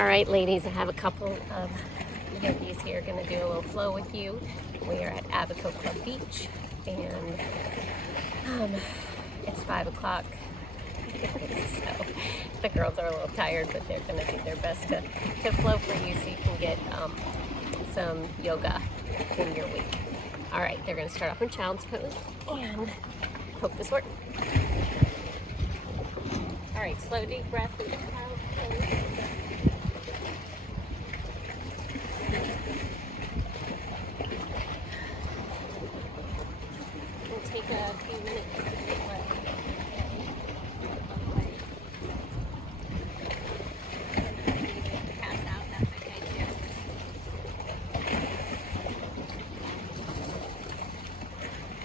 All right, ladies, I have a couple of yogis here going to do a little flow with you. We are at ABACO Club Beach, and it's 5 o'clock. So the girls are a little tired, but they're going to do their best to flow for you so you can get some yoga in your week. All right, they're going to start off in child's pose, and hope this works. All right, slow deep breath into child's pose. We'll take a few minutes to get ready. Pass out, that's okay too.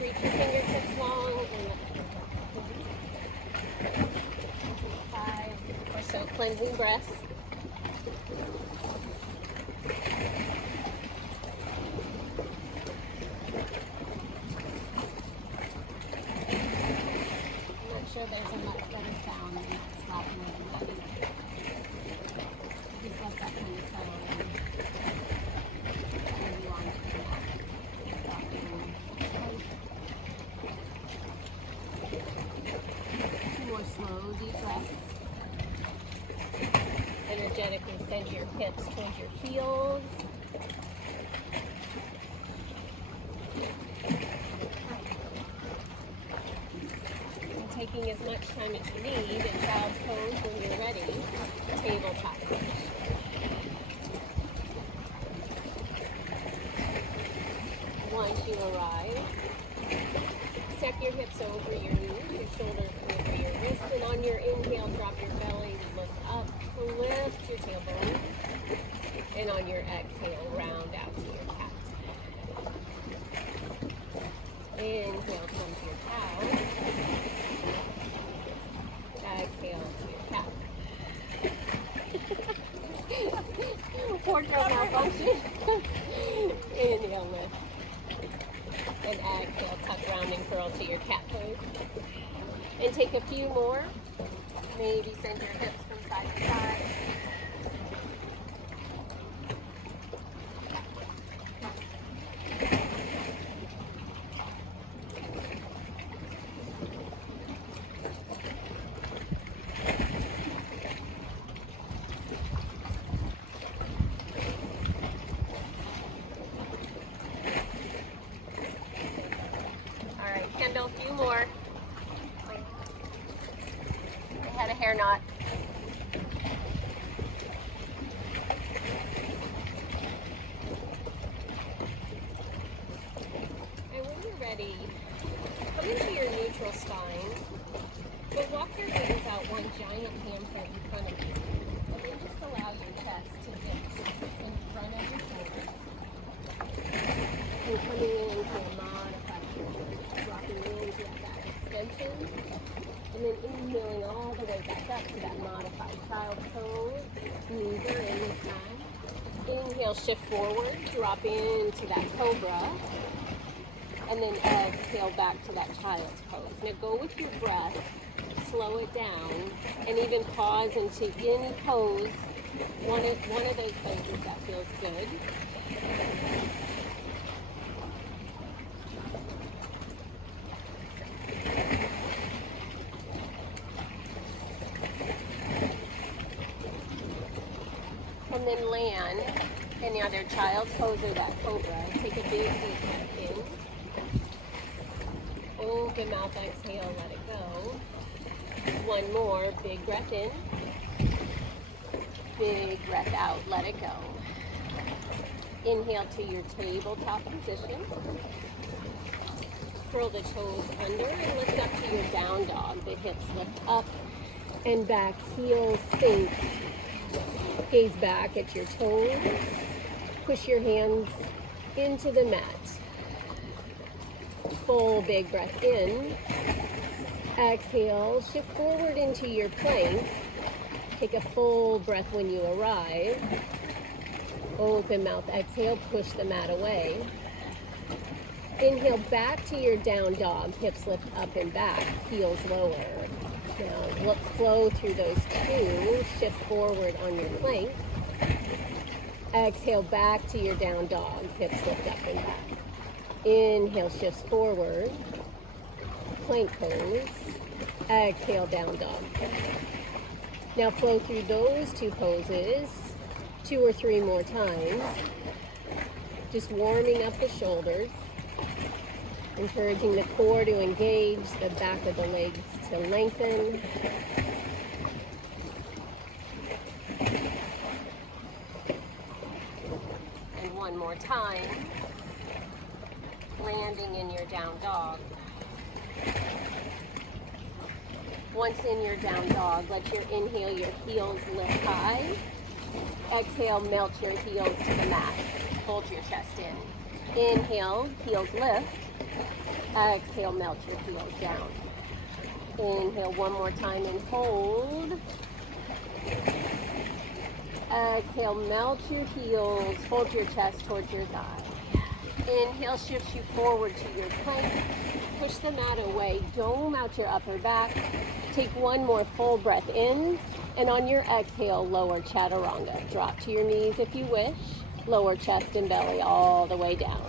Reach your fingertips long and let them go. 5 or so cleansing breaths. There's a much better sound than that slapping of the body. Just let that kind of settle in. Maybe on to the mat. Two more slow, deep breaths. Energetically send your hips towards your heels. Taking as much time as you need in child's pose when you're ready, tabletop pose. Once you arrive, step your hips over your knees, your shoulders over your wrists, and on your inhale, drop your belly, look up, lift your tailbone, and on your exhale, round out to your cat. Inhale, come to your cow. Exhale to your cat. Wardrobe malfunction. Inhale, lift. And exhale, tuck rounding curl to your cat pose. And take a few more. Maybe send your hips from side to side. Kendall, a few more. I had a hair knot. And when you're ready, come into your neutral spine, but walk your hands out one giant handprint in front of you. And then just allow your chest to dip in front of your shoulders. And coming into a modified dropping into that back extension, and then inhaling all the way back up to that modified child pose. Knees are in this time. Inhale, shift forward, drop into that cobra, and then exhale back to that child's pose. Now go with your breath, slow it down, and even pause into any pose, one of those poses that feels good. And then land in either child's pose or that cobra. Take a big deep breath in. Open mouth, exhale, let it go. One more, big breath in. Big breath out, let it go. Inhale to your tabletop position. Curl the toes under and lift up to your down dog. The hips lift up and back, heels sink. Gaze back at your toes. Push your hands into the mat. Full big breath in. Exhale, shift forward into your plank. Take a full breath when you arrive. Open mouth, exhale, push the mat away. Inhale back to your down dog. Hips lift up and back, heels lower. Now flow through those two. Shift forward on your plank. Exhale back to your down dog, hips lift up and back. Inhale, shifts forward, plank pose. Exhale, down dog. Now flow through those two poses 2 or 3 more times. Just warming up the shoulders, encouraging the core to engage, the back of the legs to lengthen. And one more time, landing in your down dog. Once in your down dog, let your inhale, your heels lift high. Exhale, melt your heels to the mat. Fold your chest in. Inhale, heels lift. Exhale, melt your heels down. Inhale one more time and hold. Exhale, melt your heels. Fold your chest towards your thigh. Inhale, shifts you forward to your plank. Push the mat away. Dome out your upper back. Take one more full breath in. And on your exhale, lower chaturanga. Drop to your knees if you wish. Lower chest and belly all the way down.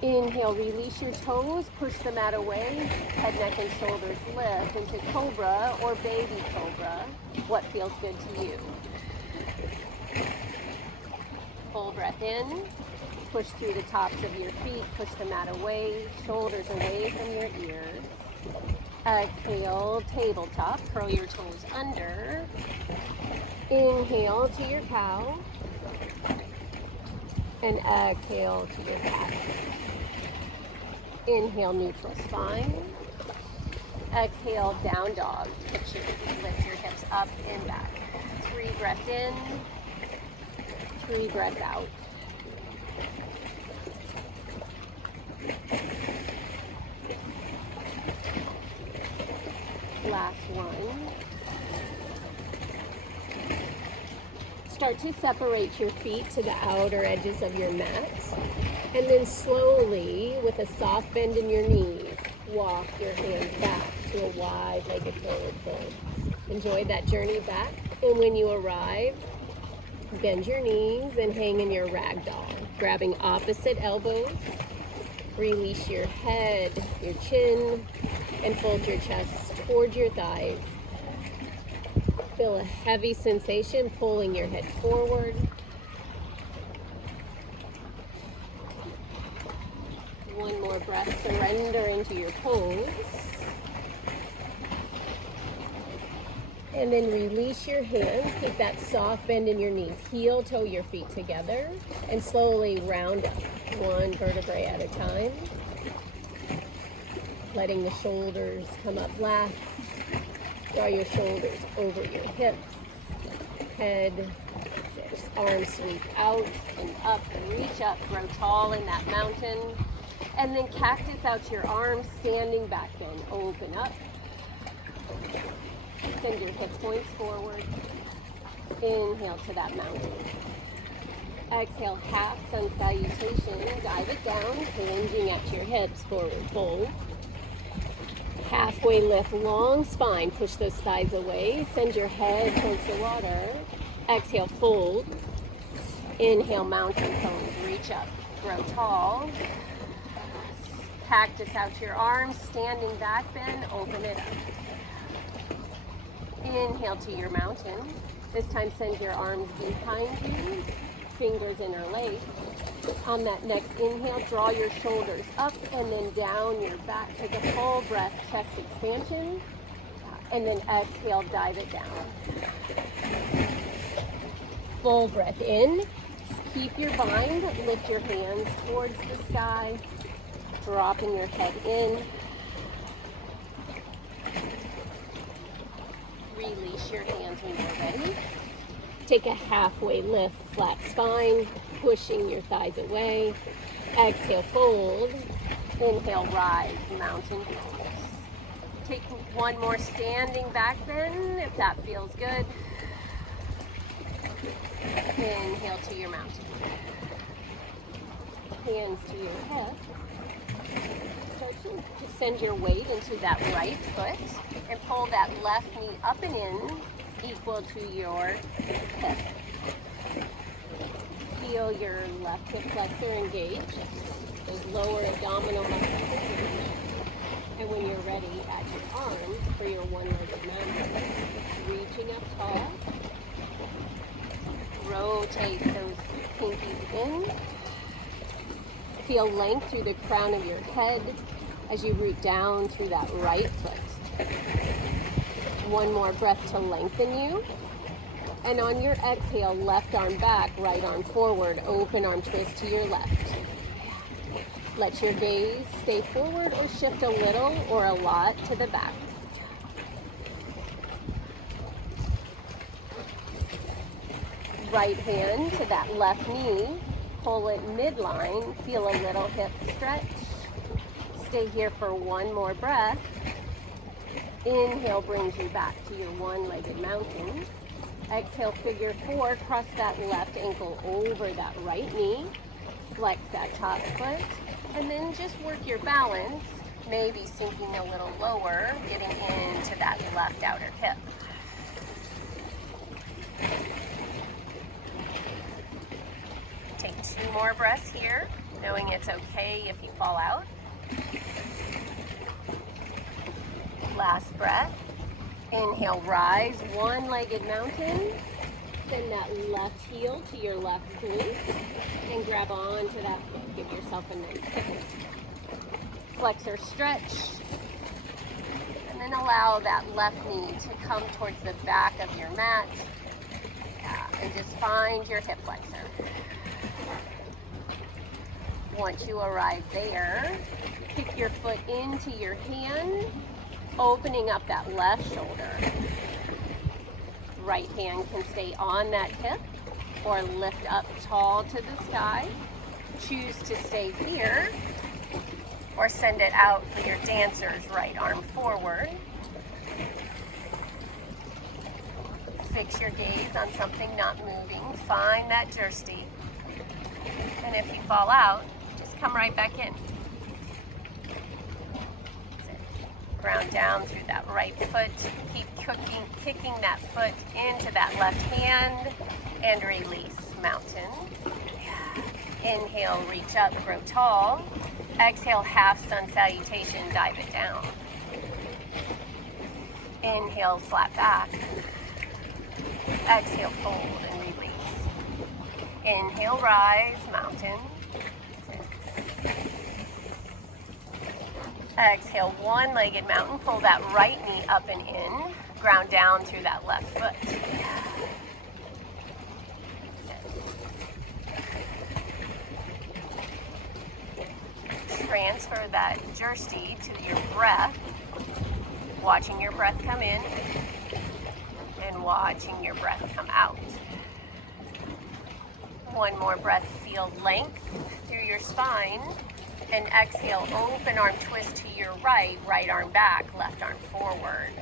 Inhale, release your toes. Push the mat away. Head, neck, and shoulders lift into cobra or baby cobra. What feels good to you? Full breath in. Push through the tops of your feet. Push the mat away. Shoulders away from your ears. Exhale, tabletop. Curl your toes under. Inhale to your cow. And exhale to your cat. Inhale, neutral spine. Exhale, down dog. Lift your hips up and back. 3 breaths in. 3 breaths out. Last one. Start to separate your feet to the outer edges of your mat. And then slowly, with a soft bend in your knees, walk your hands back to a wide-legged forward fold. Enjoy that journey back. And when you arrive, bend your knees and hang in your ragdoll, grabbing opposite elbows. Release your head, your chin, and fold your chest towards your thighs. Feel a heavy sensation pulling your head forward. One more breath, surrender into your pose. And then release your hands, keep that soft bend in your knees. Heel toe your feet together and slowly round up, one vertebrae at a time. Letting the shoulders come up last. Draw your shoulders over your hips. Head, arms sweep out and up and reach up. Grow tall in that mountain. And then cactus out your arms, standing back bend. Open up. Send your hip points forward. Inhale to that mountain. Exhale, half sun salutation. Dive it down, hinging at your hips, forward fold. Halfway lift, long spine. Push those thighs away. Send your head towards the water. Exhale, fold. Inhale, mountain pose. Reach up, grow tall. Cactus out your arms, standing back bend. Open it up. Inhale to your mountain. This time send your arms behind you, fingers interlace. On that next inhale, draw your shoulders up and then down your back. Take a full breath, chest expansion. And then exhale, dive it down. Full breath in. Keep your bind, lift your hands towards the sky. Dropping your head in. Release your hands when you're ready. Take a halfway lift, flat spine, pushing your thighs away. Exhale, fold. Inhale, rise, mountain pose. Take one more standing back bend if that feels good. Inhale to your mountain. Hands to your hips. Start to send your weight into that right foot and pull that left knee up and in, equal to your hip. feel your left hip flexor engage, those lower abdominal muscles engage. And when you're ready, at your arms for your one-legged mountain, reaching up tall, rotate those pinkies in. Feel length through the crown of your head as you root down through that right foot. One more breath to lengthen you. And on your exhale, left arm back, right arm forward, open arm twist to your left. Let your gaze stay forward or shift a little or a lot to the back. Right hand to that left knee, pull it midline, feel a little hip stretch. Stay here for one more breath. Inhale brings you back to your one-legged mountain. Exhale, figure four, cross that left ankle over that right knee, flex that top foot, and then just work your balance, maybe sinking a little lower, getting into that left outer hip. Take 2 more breaths here, knowing it's okay if you fall out. Last breath. Inhale, rise, one-legged mountain. Send that left heel to your left glute and grab onto that foot. Give yourself a nice kick. Flexor stretch. And then allow that left knee to come towards the back of your mat. Yeah, and just find your hip flexor. Once you arrive there, kick your foot into your hand, opening up that left shoulder. Right hand can stay on that hip or lift up tall to the sky. Choose to stay here or send it out for your dancer's right arm forward. Fix your gaze on something not moving. Find that jersey. And if you fall out, just come right back in. Ground down through that right foot. Keep kicking that foot into that left hand and release, mountain. Inhale, reach up, grow tall. Exhale, half sun salutation, dive it down. Inhale, flat back. Exhale, fold and release. Inhale, rise, mountain. Exhale, one-legged mountain. Pull that right knee up and in. Ground down through that left foot. Transfer that jersey to your breath. Watching your breath come in and watching your breath come out. One more breath. Feel length through your spine. And exhale, open arm twist to your right, right arm back, left arm forward.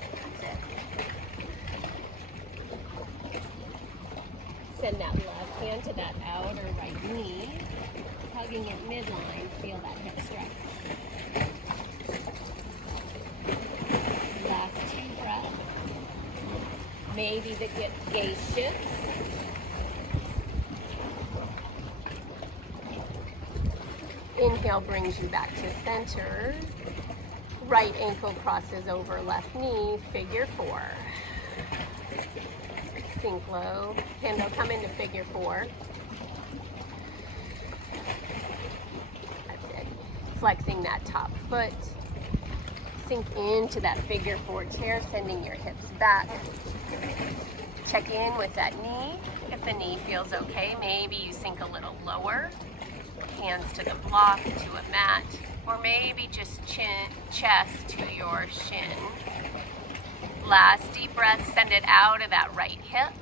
That's it. Send that left hand to that outer right knee, hugging it midline, feel that hip stretch. Last 2 breaths. Maybe the gaze shifts. Inhale brings you back to center. Right ankle crosses over left knee, figure 4. Sink low. Hand will come into figure 4. That's it. Flexing that top foot. Sink into that figure 4 chair, sending your hips back. Check in with that knee. If the knee feels okay, maybe you sink a little lower. Hands to the block, to a mat, or maybe just chest to your shin. Last deep breath, send it out of that right hip.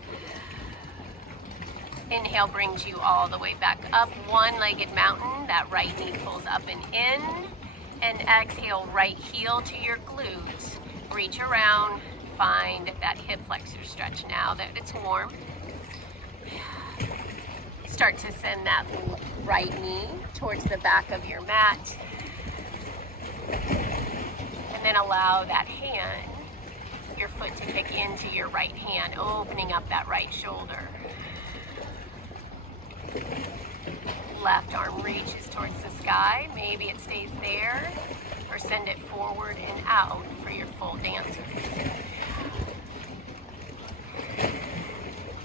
Inhale brings you all the way back up, one-legged mountain. That right knee pulls up and in. And exhale, right heel to your glutes. Reach around, find that hip flexor stretch now that it's warm. Start to send that right knee towards the back of your mat. And then allow that hand, your foot to kick into your right hand, opening up that right shoulder. Left arm reaches towards the sky. Maybe it stays there, or send it forward and out for your full dancer.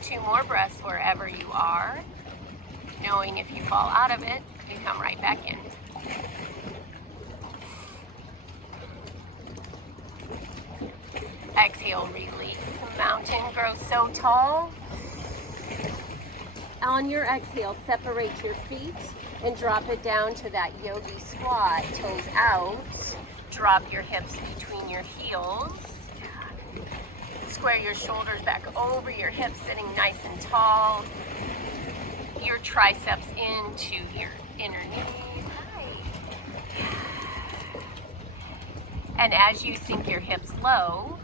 2 more breaths wherever you are, knowing if you fall out of it, you come right back in. Exhale, release. Mountain grows so tall. On your exhale, separate your feet and drop it down to that yogi squat, toes out. Drop your hips between your heels. Square your shoulders back over your hips, sitting nice and tall. Your triceps into your inner knee. And as you sink your hips low,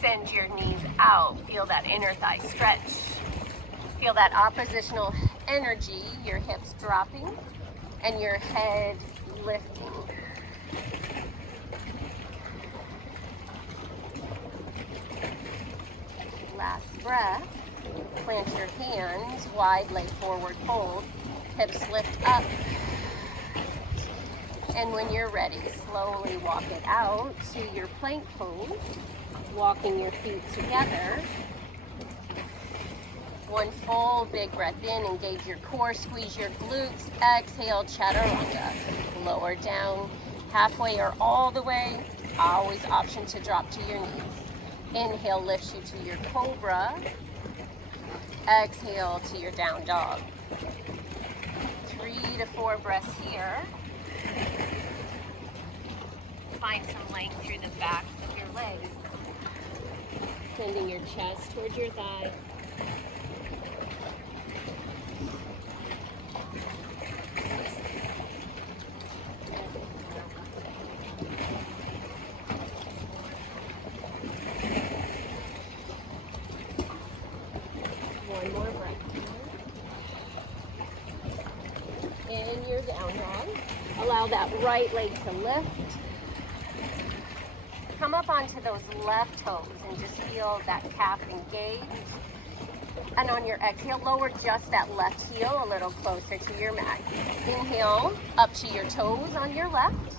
send your knees out. Feel that inner thigh stretch. Feel that oppositional energy, your hips dropping and your head lifting. Last breath. Plant your hands, wide leg forward fold, hips lift up. And when you're ready, slowly walk it out to your plank pose, walking your feet together. One full big breath in, engage your core, squeeze your glutes. Exhale, chaturanga. Lower down, halfway or all the way. Always option to drop to your knees. Inhale lifts you to your cobra. Exhale to your down dog. 3 to 4 breaths here. Find some length through the back of your legs. Sending your chest towards your thighs. One more breath. In your down dog. Allow that right leg to lift. Come up onto those left toes and just feel that calf engage. And on your exhale, lower just that left heel a little closer to your mat. Inhale up to your toes on your left.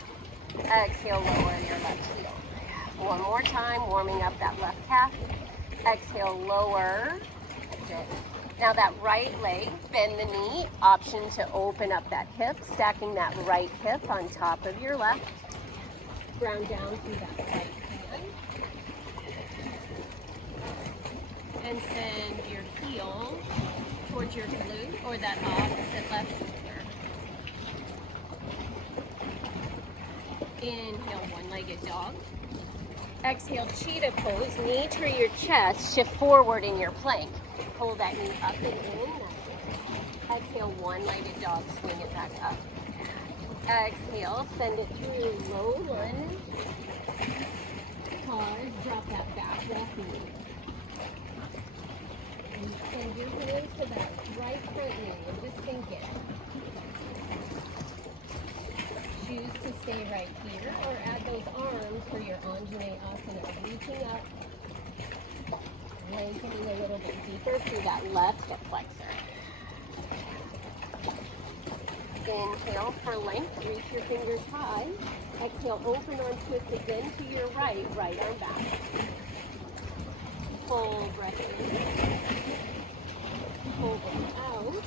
Exhale, lower your left heel. One more time, warming up that left calf. Exhale, lower. That's it. Now that right leg, bend the knee, option to open up that hip, stacking that right hip on top of your left. Ground down through that right hand. And send your heel towards your glute or that opposite left shoulder. Inhale, one-legged dog. Exhale, cheetah pose, knee to your chest, shift forward in your plank. Pull that knee up and in. Exhale, one-legged dog, swing it back up. Exhale, send it through low lunge. Pause, drop that back left knee. And send your hands to that right front knee and just sink it. Choose to stay right here or add those arms for your Anjaneyasana, reaching up, lengthening a little bit deeper through that left hip flexor. Inhale for length, reach your fingers high. Exhale, open arm twist again to your right, right arm back. Full breath in. Full breath out.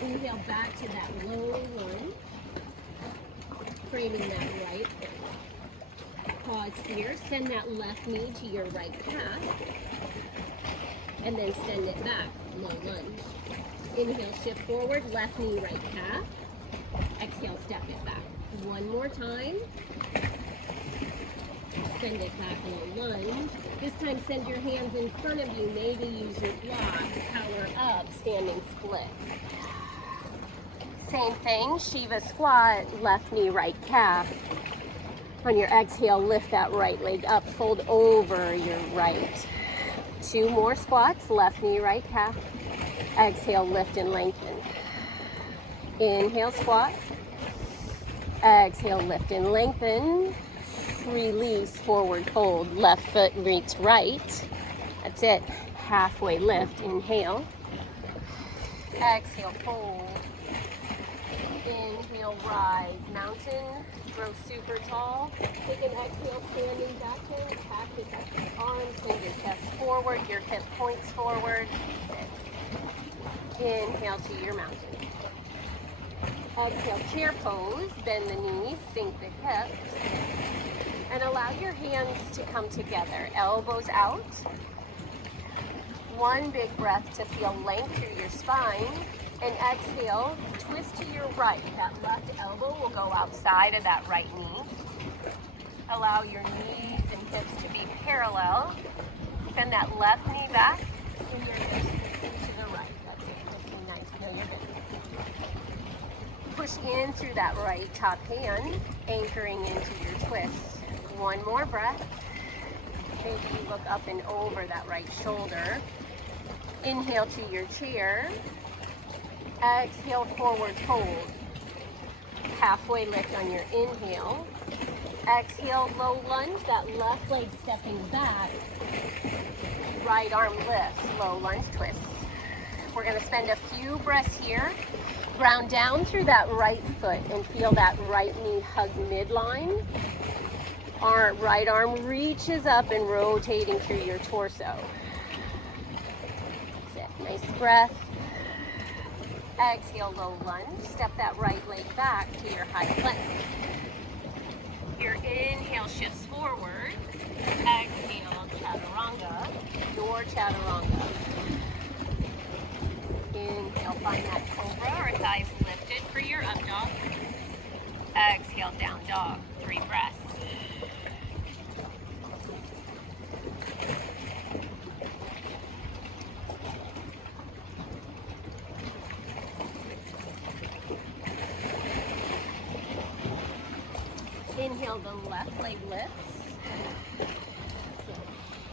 Inhale back to that low lunge. Framing that right foot. Pause here, send that left knee to your right calf. And then send it back, low lunge. Inhale, shift forward, left knee, right calf. Exhale, step it back. One more time. Send it back, low lunge. This time, send your hands in front of you. Maybe use your blocks, power up, standing split. Same thing, Shiva squat, left knee, right calf. On your exhale, lift that right leg up, fold over your right. 2 more squats, left knee, right calf. Exhale, lift and lengthen. Inhale, squat. Exhale, lift and lengthen. Release, forward fold. Left foot meets right. That's it. Halfway lift. Inhale. Exhale, fold. Inhale, rise, mountain, grow super tall. Take an exhale, standing back here, practice up your arms, bring your chest forward, your hip points forward. Inhale to your mountain. Exhale, chair pose, bend the knees, sink the hips, and allow your hands to come together, elbows out. One big breath to feel length through your spine. And exhale, twist to your right. That left elbow will go outside of that right knee. Allow your knees and hips to be parallel. Send that left knee back and your hips to the right. That's it. Twisting nice. No, you're good. Push in through that right top hand, anchoring into your twist. One more breath. Maybe you look up and over that right shoulder. Inhale to your chair. Exhale, forward fold. Halfway lift on your inhale. Exhale, low lunge, that left leg stepping back. Right arm lifts, low lunge twist. We're gonna spend a few breaths here. Ground down through that right foot and feel that right knee hug midline. Our right arm reaches up and rotating through your torso. That's it, nice breath. Exhale, low lunge. Step that right leg back to your high plank. Your inhale shifts forward. Exhale, chaturanga. Your chaturanga. Inhale, find that cobra or thighs lifted for your up dog. Exhale, down dog. 3 breaths. Inhale, the left leg lifts.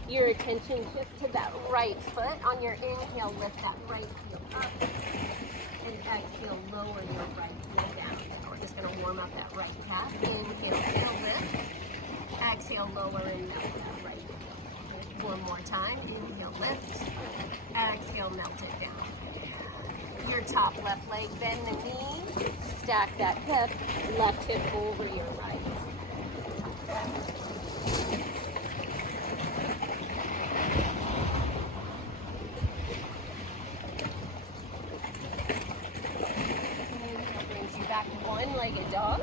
Your attention shifts to that right foot. On your inhale, lift that right heel up. And exhale, lower your right heel down. We're just going to warm up that right calf. Inhale, heel lift. Exhale, lower and melt that right heel. One more time. Inhale, lift. Exhale, melt it down. Your top left leg, bend the knee. Stack that hip. Left hip over your right. One-legged dog.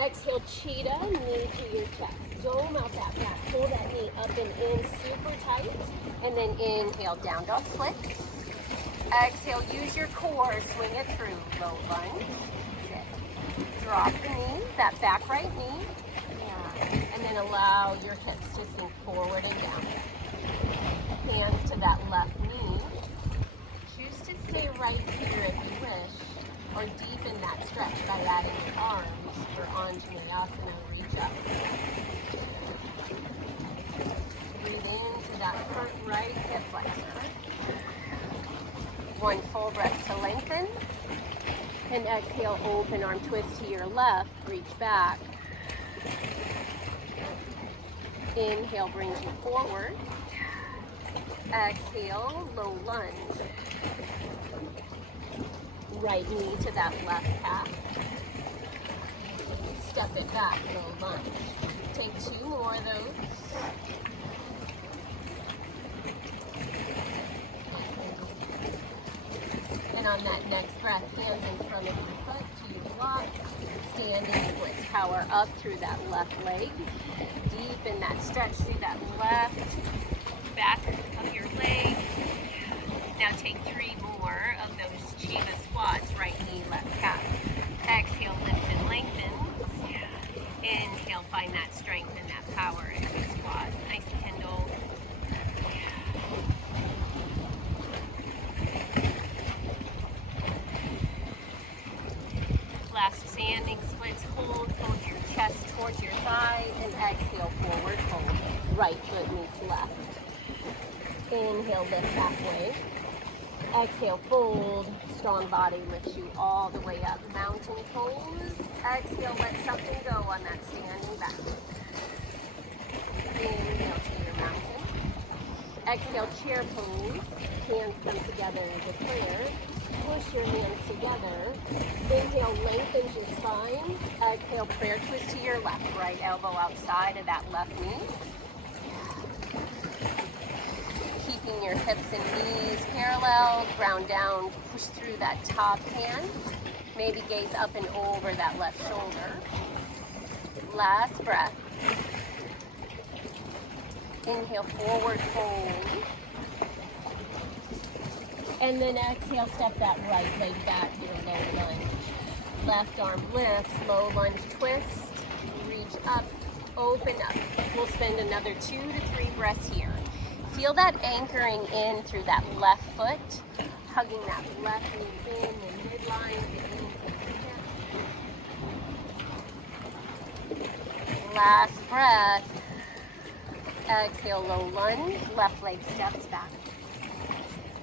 Exhale, cheetah, knee to your chest. Dome out that back. Pull that knee up and in super tight. And then inhale, down dog split. Exhale, use your core, swing it through. Low lunge. Sit. Drop the knee, that back right knee. And then allow your hips to sink forward and down. Hands to that left knee. Choose to stay right here if you wish, or deepen that stretch by adding your arms for Anjaneyasana, reach up. Breathe into that front right hip flexor. One full breath to lengthen. And exhale, open arm twist to your left, reach back. Inhale, brings you forward. Exhale, low lunge. Right knee to that left calf. Step it back, low lunge. Take 2 more of those. And on that next breath, hands in front of your foot to your block. Standing splits, power up through that left leg. Deepen that stretch through that left back of your leg. Now take 3 more of those Shiva squats, right knee, left calf. Exhale, lift and lengthen. Inhale, find that strength and that power in the squat. Nice Kendall. Last standing splits, hold your chest towards your thigh, and exhale, forward fold. Right foot meets left. Inhale, lift halfway. Exhale, fold. Strong body lifts you all the way up. Mountain pose. Exhale, let something go on that standing back. Inhale to your mountain. Exhale, chair pose. Hands come together as a prayer. push your hands together. Inhale, lengthens your spine. Exhale, prayer twist to your left. Right elbow outside of that left knee. Keeping your hips and knees parallel, ground down, push through that top hand. Maybe gaze up and over that left shoulder. Last breath. Inhale, forward fold. And then exhale, step that right leg back to your low lunge. Left arm lifts, low lunge twist. Reach up, open up. We'll spend another 2 to 3 breaths here. Feel that anchoring in through that left foot, hugging that left knee in and midline. Last breath. Exhale, low lunge, left leg steps back.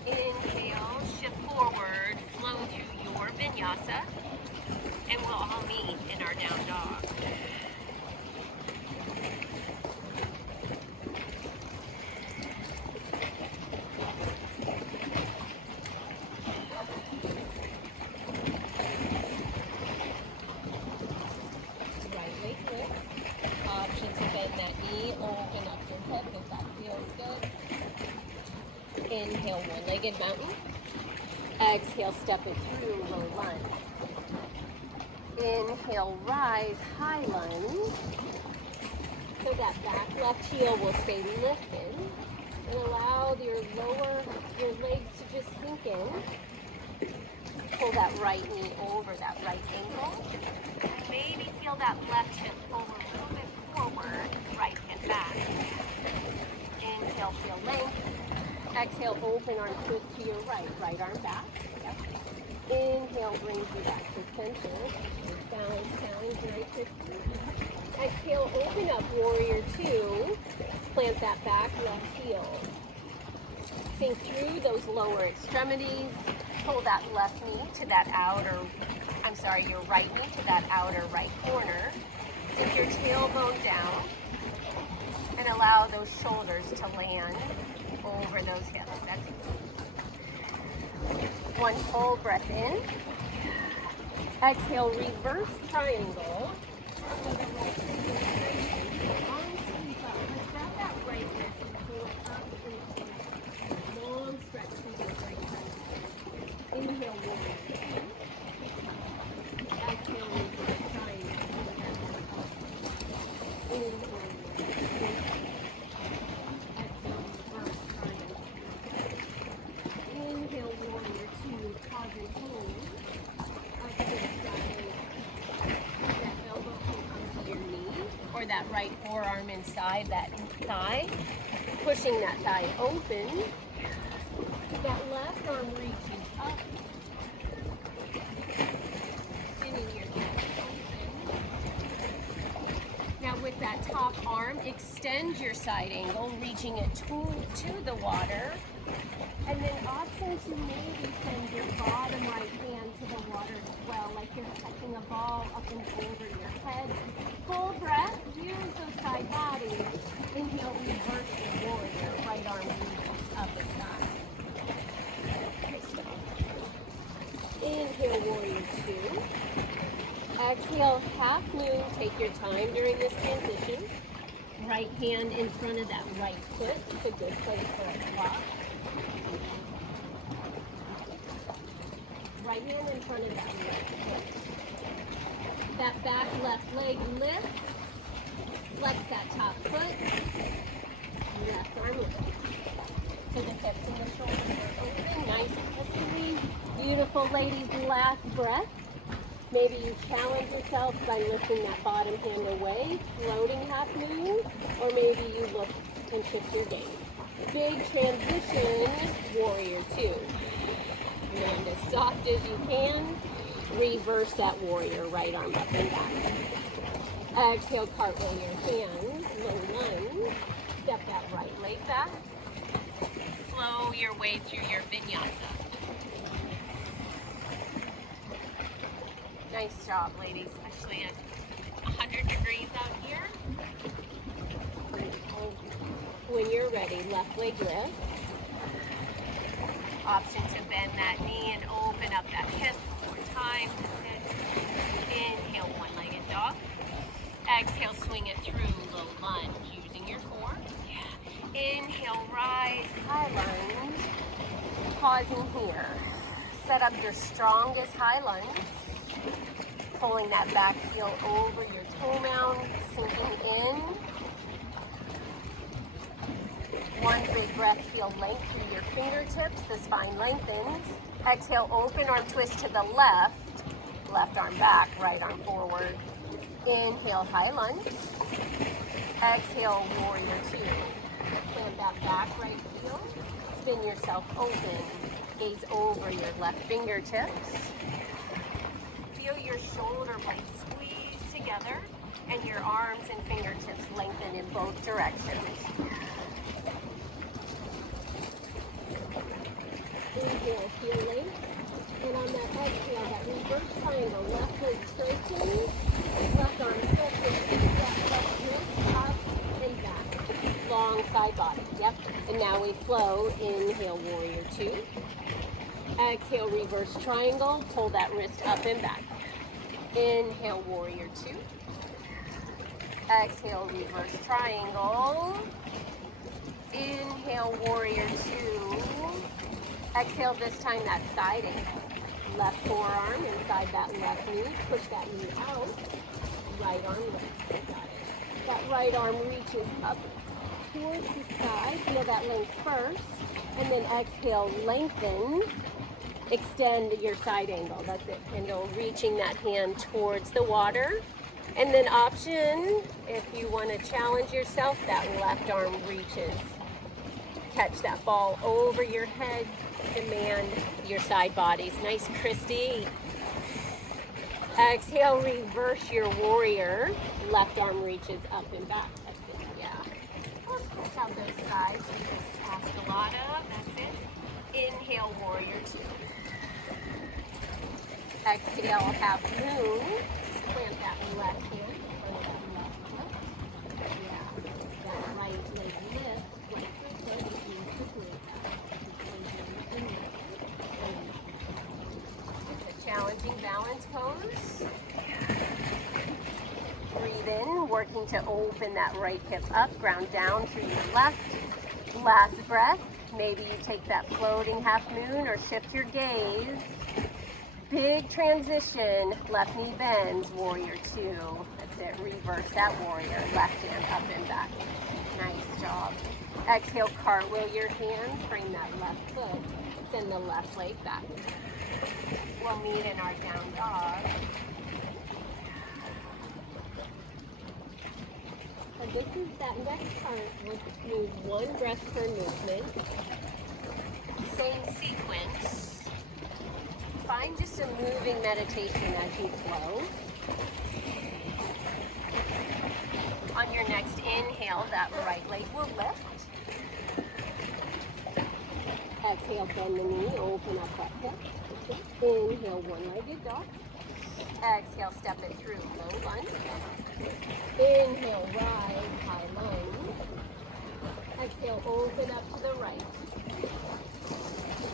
Inhale, shift forward, flow through your vinyasa, and we'll all meet in our down dog. Right leg lift. Option to bend that knee, open up your hip if that feels good. Inhale, one-legged mountain. Exhale, step it through, low lunge. Inhale, rise, high lunge. So that back left heel will stay lifted. And allow your legs to just sink in. Pull that right knee over that right ankle. And maybe feel that left hip pull a little bit forward, right hip back. Inhale, feel length. Exhale, open arm twist to your right. Right arm back. Yep. Inhale, brings you back to center. Balance challenge, right twist. Exhale, open up, warrior two. Plant that back left heel. Sink through those lower extremities. Pull that left knee to that your right knee to that outer right corner. Sink your tailbone down and allow those shoulders to land over those hips. That's it. One full breath in. Exhale, reverse triangle. So the right arms sweep up. Let's grab that right wrist and pull it up and long stretch through the right side. Inhale, warrior. Exhale, reverse triangle. Inhale. Inhale, warrior two, pause and hold. Up to the side. That elbow can come to your knee, or that right forearm inside that thigh. Pushing that thigh open. That left arm reaches up. Spinning your chest open. Now with that top arm, extend your side angle, reaching it to the water. And then option to maybe send your bottom right hand to the water as well, like you're tucking a ball up and over your head. Full breath, use those side bodies. Inhale, reverse the warrior. Right arm reaches up and side. Inhale, warrior two. Exhale, half moon. Take your time during this transition. Right hand in front of that right foot. It's a good place for a block. Right hand in front of that right foot. That back left leg lifts. Flex that top foot. Left arm lifts. So the hips and the shoulders are open. Nice and listening. Beautiful, ladies. Last breath. Maybe you challenge yourself by lifting that bottom hand away, floating half moon, or maybe you look and shift your gaze. Big transition, warrior two. Land as soft as you can. Reverse that warrior, right arm up and back. Exhale, cartwheel your hands, low lunge. Step that right leg back. Flow your way through your vinyasa. Nice job, ladies, especially at 100 degrees out here. When you're ready, left leg lift. Option to bend that knee and open up that hip. More time. Inhale, one-legged dog. Exhale, swing it through, low lunge using your core. Yeah. Inhale, rise, high lunge. Pausing here. Set up your strongest high lunge. Pulling that back heel over your toe mound, sinking in. One big breath, feel length through your fingertips, the spine lengthens. Exhale, open arm twist to the left. Left arm back, right arm forward. Inhale, high lunge. Exhale, warrior two. Plant that back right heel. Spin yourself open. Gaze over your left fingertips. Feel your shoulder blades squeeze together and your arms and fingertips lengthen in both directions. Inhale, heel length. And on that exhale, that reverse triangle, left leg straightens, left arm stretches, left wrist up and back. Long side body, yep. And now we flow, inhale, warrior two. Exhale, reverse triangle, pull that wrist up and back. Inhale, warrior two. Exhale, reverse triangle. Inhale, warrior two. Exhale, this time that side angle. Left forearm inside that left knee. Push that knee out. Right arm lift. Got it. That right arm reaches up towards the sky. Feel that length first. And then exhale, lengthen. Extend your side angle. That's it. Kendall, reaching that hand towards the water. And then option, if you want to challenge yourself, that left arm reaches. Catch that ball over your head. Demand your side bodies. Nice, Christy. Exhale, reverse your warrior. Left arm reaches up and back. That's it. Yeah. That's how those sides. We just asked a lot of. That's it. Inhale, warrior two. Exhale, half moon. Plant that left hand. Plant that left foot. Yeah. That right leg lift. Right foot does it's a challenging balance pose. Breathe in, working to open that right hip up, ground down through your left. Last breath. Maybe you take that floating half moon or shift your gaze. Big transition, left knee bends, warrior two. That's it, reverse that warrior, left hand up and back. Nice job. Exhale, cartwheel your hands, frame that left foot, send the left leg back. We'll meet in our down dog. And this is that next part, we'll move one breath per movement. Same sequence. Find just a moving meditation as you flow. On your next inhale, that right leg will lift. Exhale, bend the knee, open up that hip. Inhale, one-legged dog. Exhale, step it through, low lunge. Inhale, rise, high lunge. Exhale, open up to the right.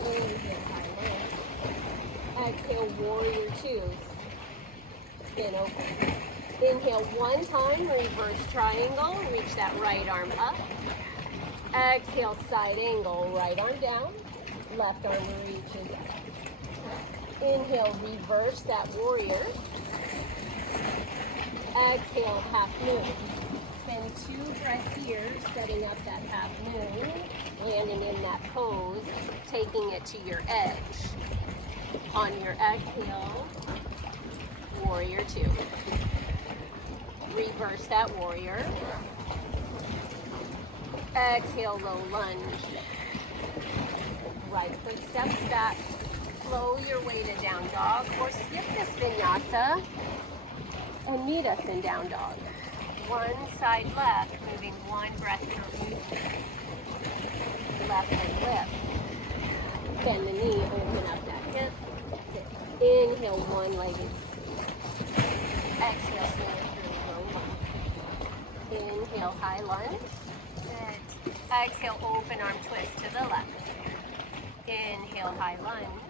Inhale, high lunge. Exhale, warrior two. Spin open. Inhale one time, reverse triangle. Reach that right arm up. Exhale, side angle, right arm down. Left arm reaches up. Inhale, reverse that warrior. Exhale, half moon. Spend 2 breaths here, setting up that half moon. Landing in that pose, taking it to your edge. On your exhale, warrior two. Reverse that warrior. Exhale, low lunge. Right foot steps back. Flow your way to down dog or skip this vinyasa and meet us in down dog. One side left, moving one breath per movement. Left leg lift. Bend the knee, open up that hip. Inhale, one-legged. Exhale, swing it through, low lunge. Inhale, high lunge. Exhale, open arm twist to the left. Inhale, high lunge.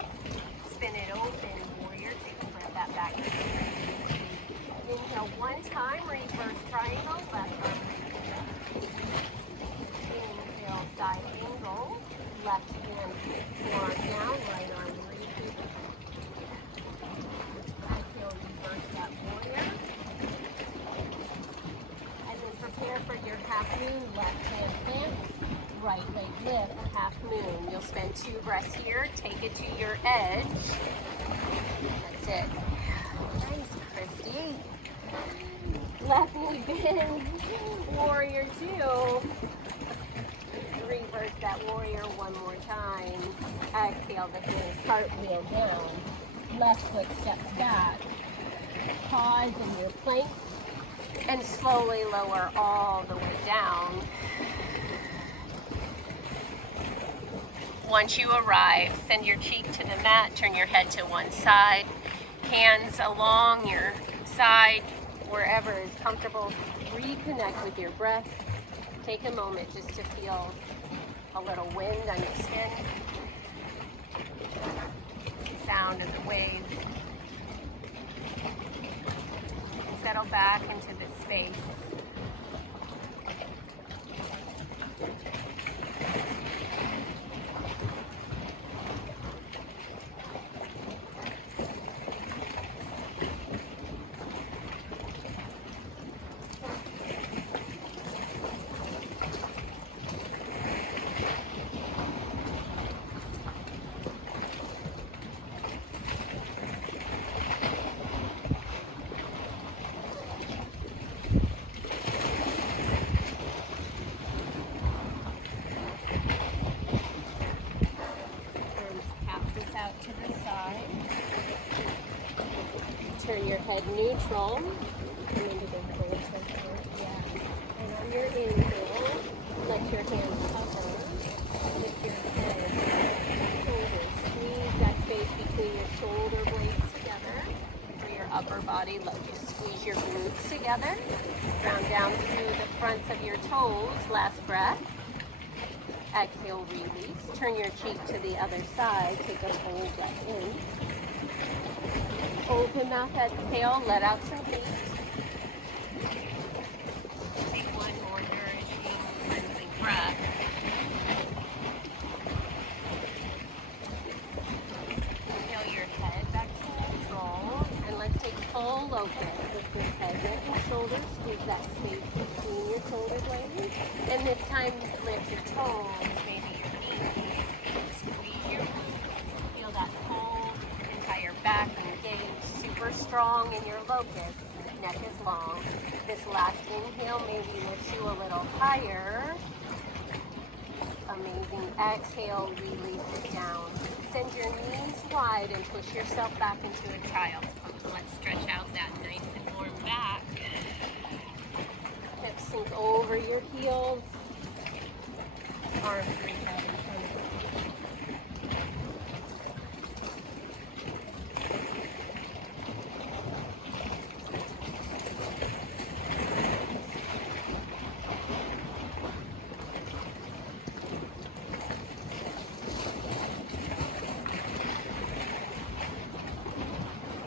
Spin it open, warrior two. Grab that back. Inhale one time, reverse triangle, left arm. Inhale, side angle. Left hand, forearm down, right arm reach. Exhale, reverse that warrior. And then prepare for your half moon, left hand plant, right leg lift, half moon. You'll spend 2 breaths here. Take it to your edge. That's it. Nice, Christy. Left knee bend, warrior two. Reverse that warrior one more time. Exhale, the hands cartwheel down. Left foot steps back. Pause in your plank and slowly lower all the way down. Once you arrive, send your cheek to the mat, turn your head to one side, hands along your side, wherever is comfortable. Reconnect with your breath. Take a moment just to feel a little wind on your skin, sound of the waves. Settle back into this space. Turn your head neutral. Come into the full center. Yeah. And on your inhale, let your hands hover. Lift your head. Shoulders. Squeeze that space between your shoulder blades together. For your upper body, let you squeeze your glutes together. Ground down through the fronts of your toes. Last breath. Exhale, release. Turn your cheek to the other side. Take a full breath in. Open mouth, exhale, let out some heat. Take one more nourishing, cleansing breath. Inhale your head back to neutral. And let's take full locust. Lift your head, neck, and shoulders. Squeeze that space between your shoulder blades. And this time, lift your toes, maybe your knees. Squeeze your glutes. Feel that whole entire back engaged. Super strong in your locust. Neck is long. This last inhale maybe lifts you a little higher. Amazing. Exhale, release it down. Send your knees wide and push yourself back into a child. Let's stretch out that nice and warm back. Hips sink over your heels. Arms reach out in front of you.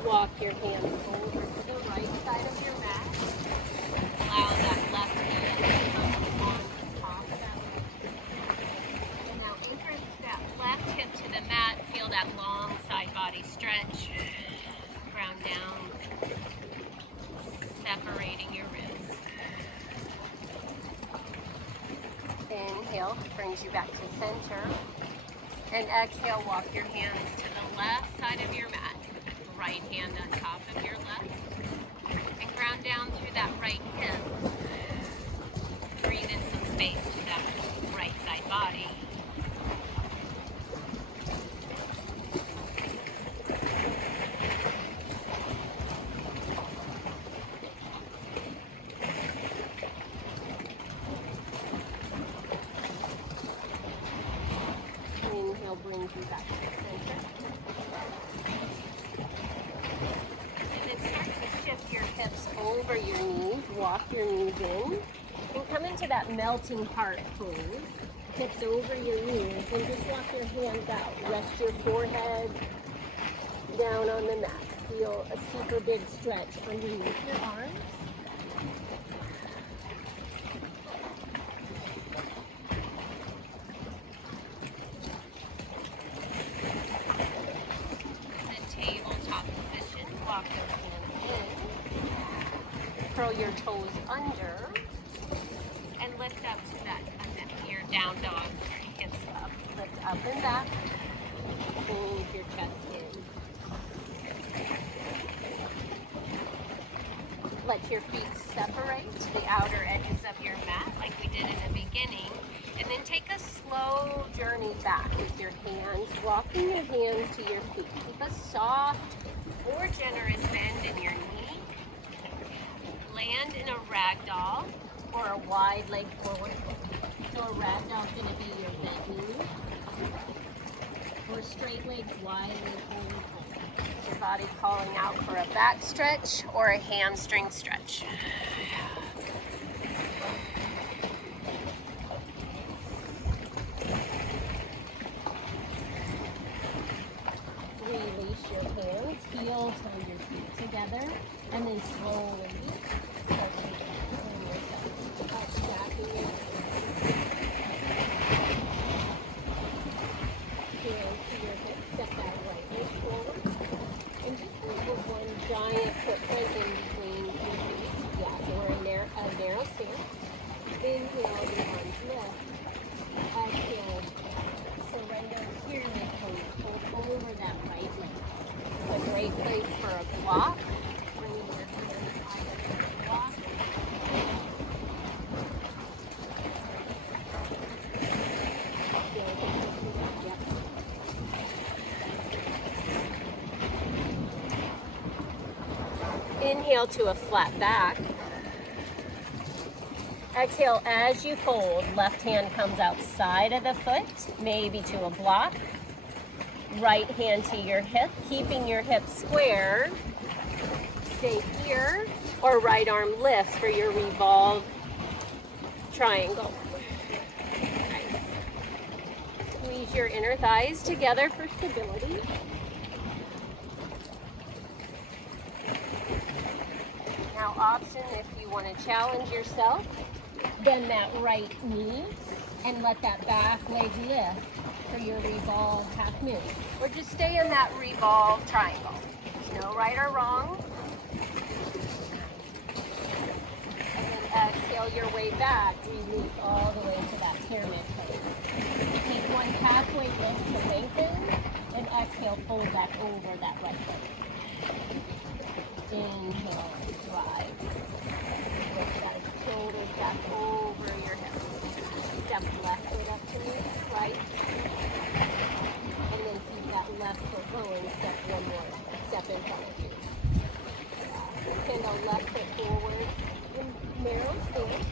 Walk your hands over to the right side of your mat. Allow that left hand to come on top of that left. And now anchor that left hip to the mat. Feel that long side body stretch. Ground down, separating your ribs. Inhale, brings you back to center. And exhale, walk your hands to the left side of your mat. Right hand on top of your left. And ground down through that right hip. Breathe in some space to that right side body. Inhale brings you back to the center. Your hips over your knees, walk your knees in, and come into that melting heart pose. hips over your knees, and just walk your hands out. Rest your forehead down on the mat. Feel a super big stretch underneath your arms. Tabletop position. Walk your hands in. Curl your toes under. And lift up to that your down dog. Hips up. Lift up and back. Hold your chest in. Let your feet separate to the outer edges of your mat like we did in the beginning. And then take a slow journey back with your hands, walking your hands to your feet. Keep a soft or generous bend in your knee. Land in a ragdoll or a wide leg forward fold. So a ragdoll is going to be your bent knee, or straight legs, wide leg forward fold. Your body calling out for a back stretch or a hamstring stretch. Release your hands, heel toe your feet together, and then slowly step that right leg forward, and just leave one giant footprint in between your feet. Yeah, or a narrow stance. Inhale, the arms lift. Exhale, surrender pyramid pose. Hold over that right leg. It's a great place for a block. Bring your hands either to the block. Inhale to a flat back. Exhale as you fold. Left hand comes outside of the foot, maybe to a block. Right hand to your hip, keeping your hip square. Stay here, or right arm lift for your revolve triangle. Nice. Squeeze your inner thighs together for stability. Now option if you want to challenge yourself, bend that right knee and let that back leg lift for your revolve half moon. Or just stay in that revolve triangle. There's no right or wrong. And then exhale your way back, release all the way to that pyramid pose. Take one halfway lift to lengthen, and exhale, fold back over that right leg. Inhale, rise. Lift that shoulders back over your hips. Step left foot up to meet right. And then keep that left foot going. Step one more step in front of you. Send our left foot forward in narrow stance.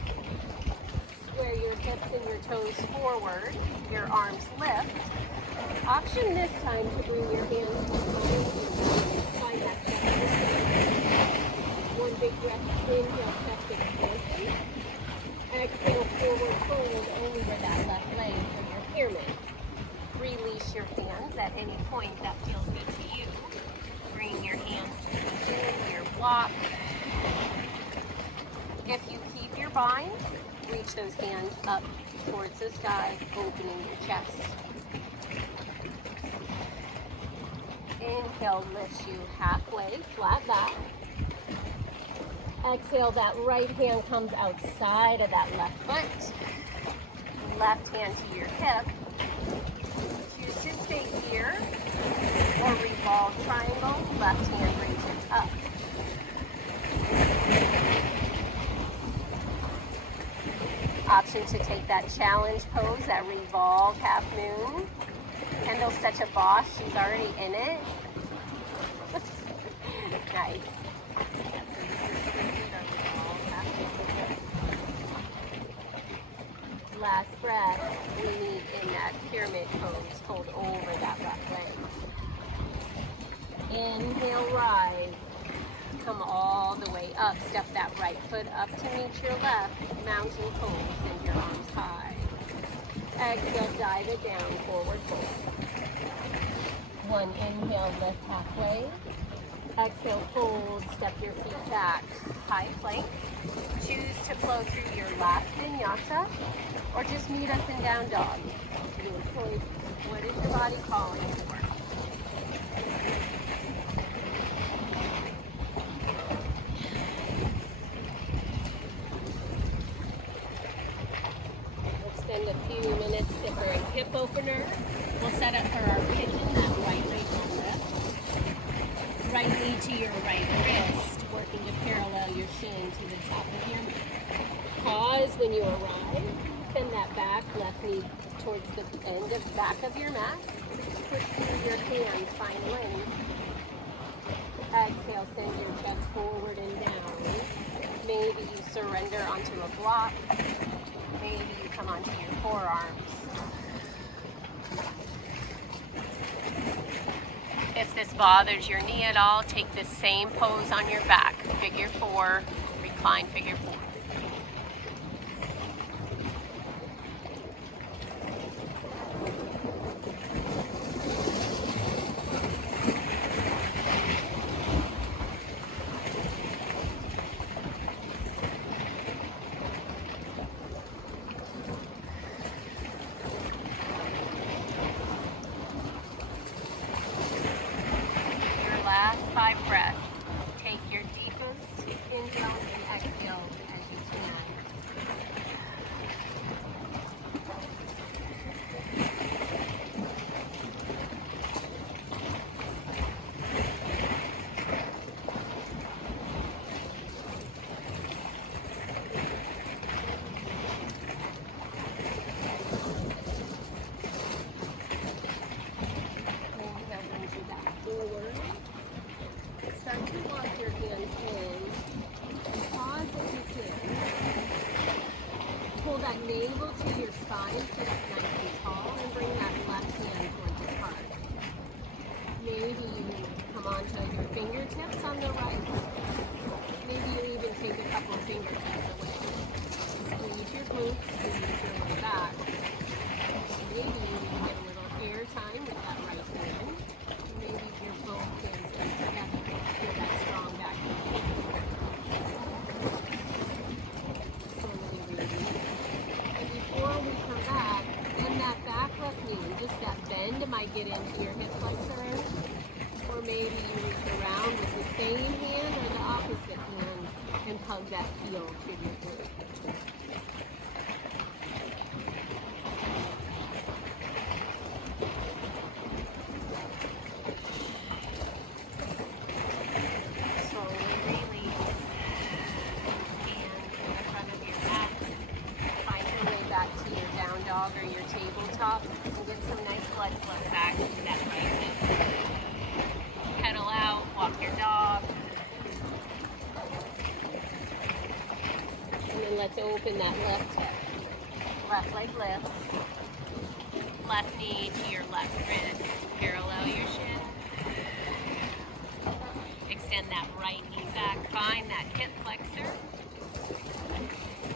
Square your hips and your toes forward. Your arms lift. Option this time to bring your hands behind you. Find that step. One big breath, inhale, chest expansion. Exhale, forward fold over that left leg for your pyramid. Release your hands at any point that feels good to you. Bring your hands to your block. If you keep your bind, reach those hands up towards the sky, opening your chest. Inhale lifts you halfway, flat back. Exhale, that right hand comes outside of that left foot. Left hand to your hip. Choose to stay here or revolve triangle. Left hand reaches up. Option to take that challenge pose, that revolve half moon. Kendall's such a boss, she's already in it. Nice. Last breath, we need in that pyramid pose, hold over that left leg. Inhale, rise. Come all the way up. Step that right foot up to meet your left. Mountain pose, and your arms high. Exhale, dive it down, forward fold. One inhale, lift halfway. Exhale, fold, step your feet back, high plank. Choose to flow through your last vinyasa, or just meet us in down dog. Your choice. What is your body calling for? We'll spend a few minutes for a hip opener. We'll set up for our pigeon, that right leg will lift. Right knee to your right wrist, working to parallel your shin to the top of your mat. Pause when you arrive. Send that back left knee towards the end of back of your mat. Push through your hands, find length. Exhale, send your chest forward and down. Maybe you surrender onto a block. Maybe you come onto your forearms. If this bothers your knee at all, take this same pose on your back. Figure four, recline figure four. Last 5 breaths. Take your deepest inhale and exhale as you tonight. Inhale brings you back forward. Start to walk your hands in. Pause if you can. Pull that navel to your spine, sit up nice and tall, and bring that left hand towards your heart. Maybe you come onto your fingertips on the right. Maybe you even take a couple of fingertips away. Squeeze your glutes, squeeze your lower back. Maybe you even get a little air time with that right hand. Maybe your both hands come together. Feel that strong back. Slowly release. And before we come back, bend that back left knee. Just that bend might get into your hip flexor. Or maybe you reach around with the same hand or the opposite hand and hug that heel to your glute. Dog or your tabletop and get some nice blood flow back to that right hip. Pedal out, walk your dog. And then let's open that left hip. Left leg lifts. Left knee to your left wrist. Parallel your shin. Extend that right knee back. Find that hip flexor.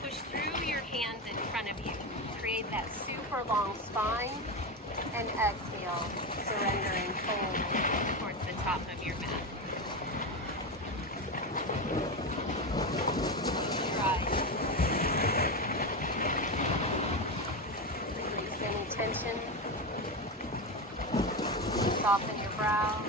Push through your hands in front of you. Create that super long spine, and exhale, surrender and fold towards the top of your mat. Try. Release any tension. Soften your brow.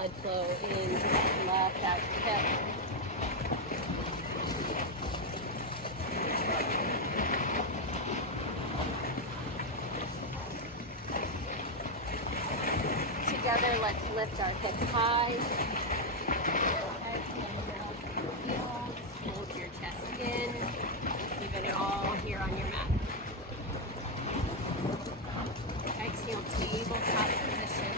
blood flow into that left out hip. Together, let's lift our hips high. Hold your chest in. Keep it all here on your mat. Exhale, tabletop position.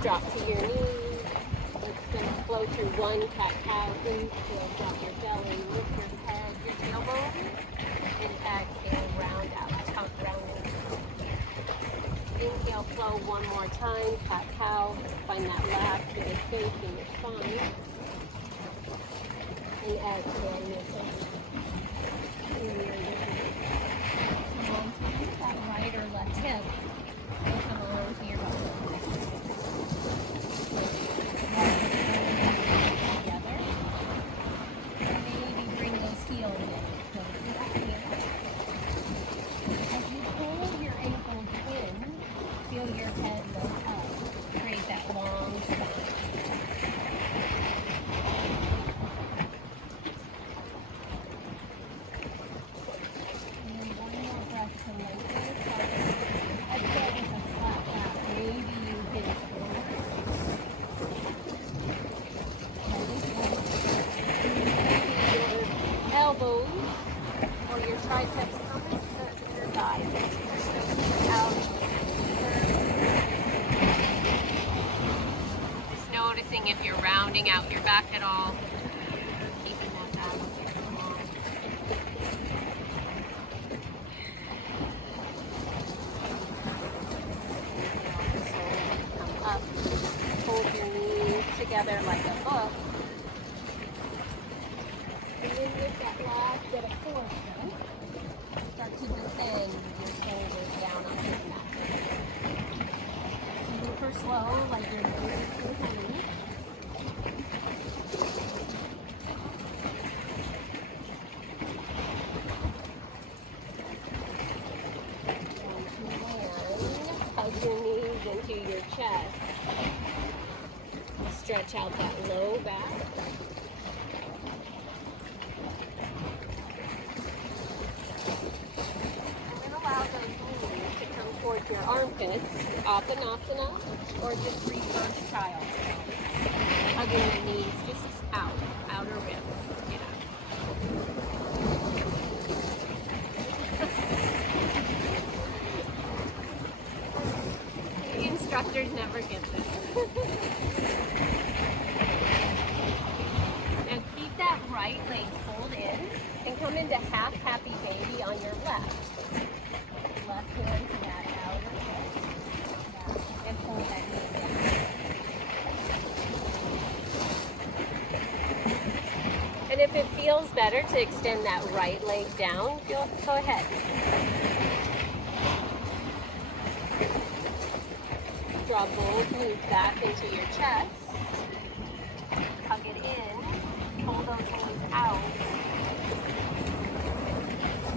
Drop to your knees. It's going to flow through one cat-cow. Inhale, drop your belly, lift your head, your tailbone. And exhale, round out, tongue rounding. Inhale, flow one more time, cat-cow. Find that last bit of space in your spine. And exhale, listen. That right or left hip will come along to your body. Together. Maybe bring those heels in. As you pull your ankles in, feel your head lift up. Create that long spine. Elbows or your triceps come into your thighs. Out. Just noticing if you're rounding out your back at all. Keeping that out. Come up. Hold your knees together like a book. And then with that last bit of force, start to descend your shoulders down on your mat. Super slow, like you're moving through honey. Hug your knees into your chest. Stretch out that low back. Towards your armpits, Apanasana, or just reverse child. Hugging the knees just out, outer ribs. Yeah. The instructors never get this. Now keep that right leg pulled in and come into half happy baby on your left. Left hand to that outer hip and pull that knee down. And if it feels better to extend that right leg down, go ahead. Draw both knees back into your chest. Hug it in. Pull those knees out.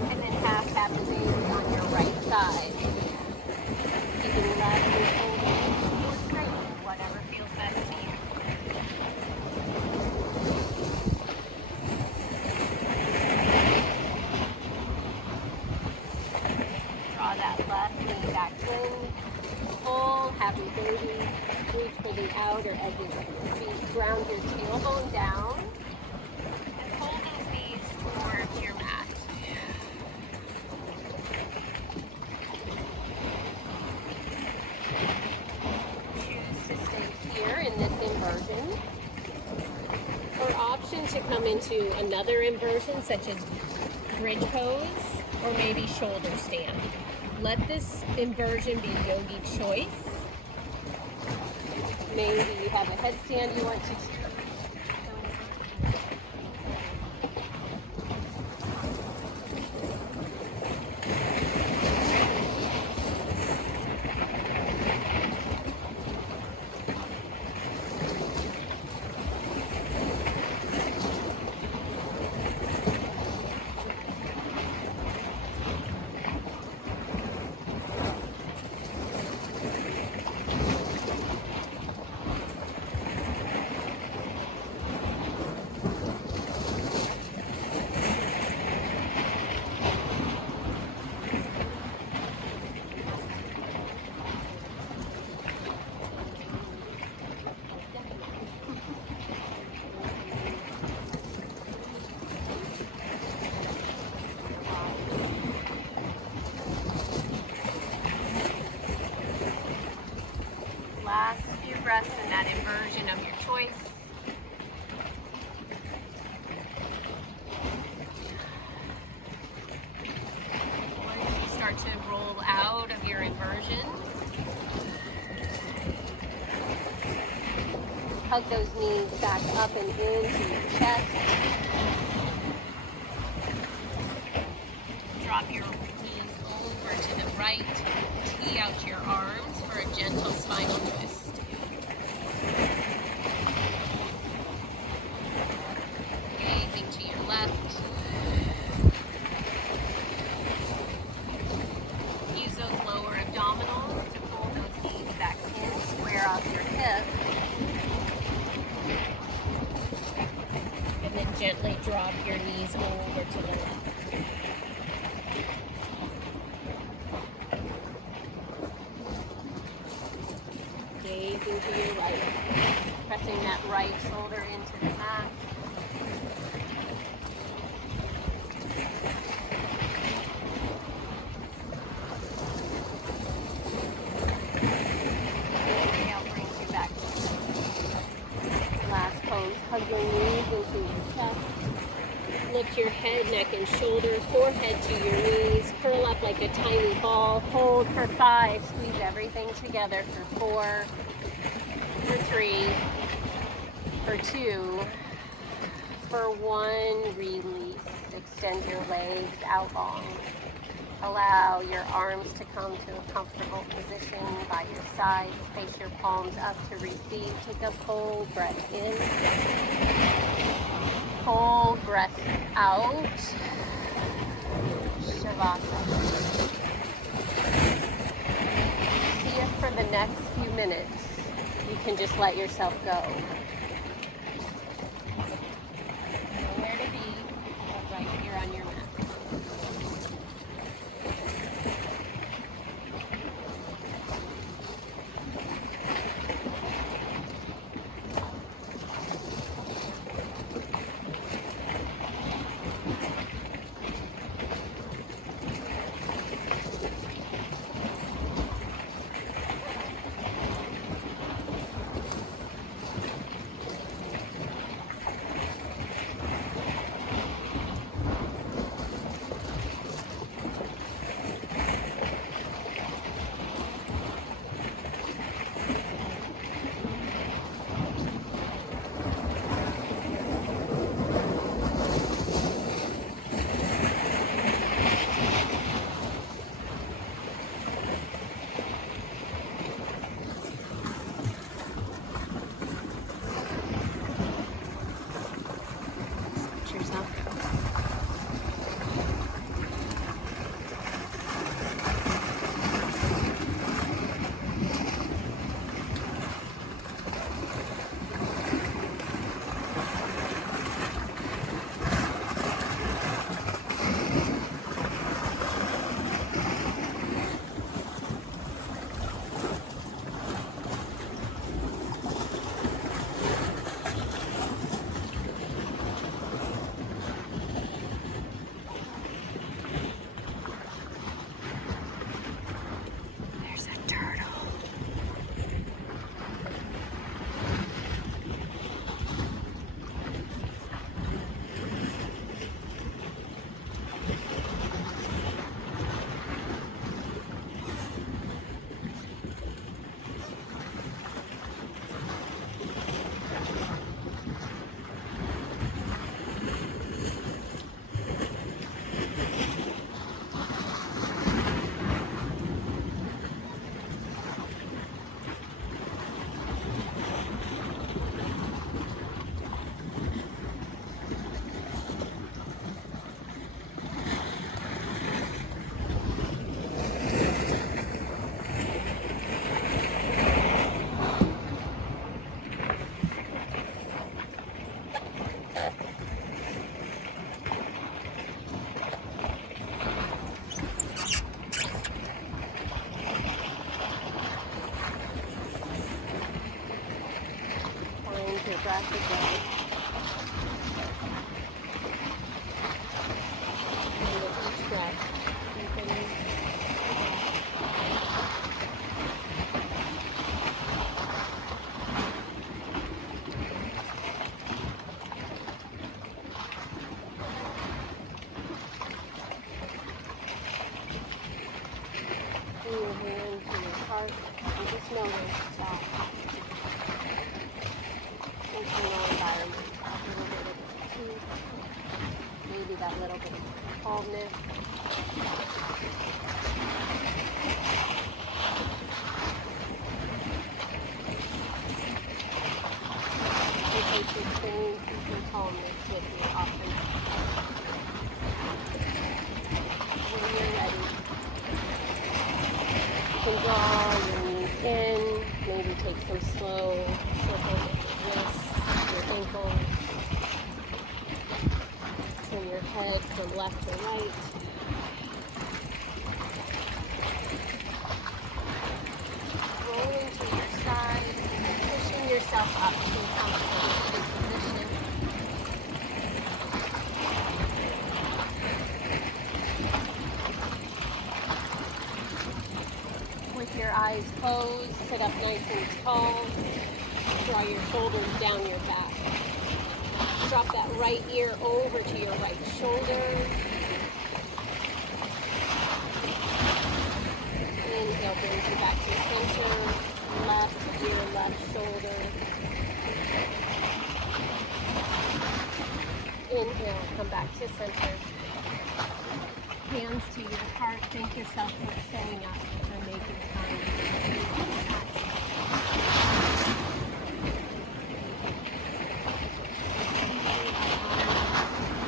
And then half happy baby on your right side. Keeping left and holding or straight, whatever feels best to you. Draw that left knee back in. Full happy baby. Reach for the outer edges of your feet. Ground your tailbone down. And pull those knees towards your mat. In this inversion, or option to come into another inversion such as bridge pose or maybe shoulder stand. Let this inversion be yogi choice. Maybe you have a headstand you want to choose. last few breaths in that inversion of your choice. Once you start to roll out of your inversion, hug those knees back up and into your chest. Drop your knees over to the right. Tee out your arms for a gentle spinal twist. Gazing to your left. Use those lower abdominals to pull those knees back in. Square off your hips. And then gently drop your knees over to the left. Gazing to your right, pressing that right shoulder into the mat. Inhale brings you back to last pose. Hug your knees into your chest. Lift your head, neck, and shoulders, forehead to your knees. Curl up like a tiny ball. Hold for 5. Squeeze everything together for 4, for 3, for 2, for 1. Release. Extend your legs out long. Allow your arms to come to a comfortable position by your sides. Face your palms up to receive. Take a full breath in. Full breath out. Shavasana. See if for the next few minutes you can just let yourself go. Nowhere to be, but right here on your mat. Breath again. And with each breath, deepen. notice that internal environment, that little bit of peace, maybe that little bit of calmness. And take the same peace and calmness with you often. When you're ready, you can draw your knees in, maybe take some slow circles with your wrists, your ankles. Turn your head from left to right. Rolling to your side, pushing yourself up to a comfortable sitting position. With your eyes closed, sit up nice and tall. Draw your shoulders down your back. Drop that right ear over to your right shoulder. Inhale, brings you back to center. Left ear, left shoulder. Inhale, come back to center. Hands to your heart. Thank yourself for showing up, for making time.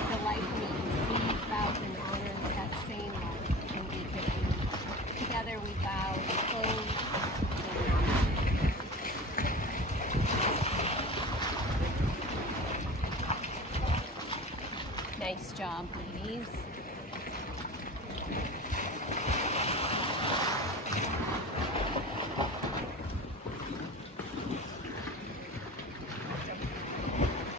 The light means sees, bows, and honors that same love in each of you. Together we bow and close. Nice job, ladies.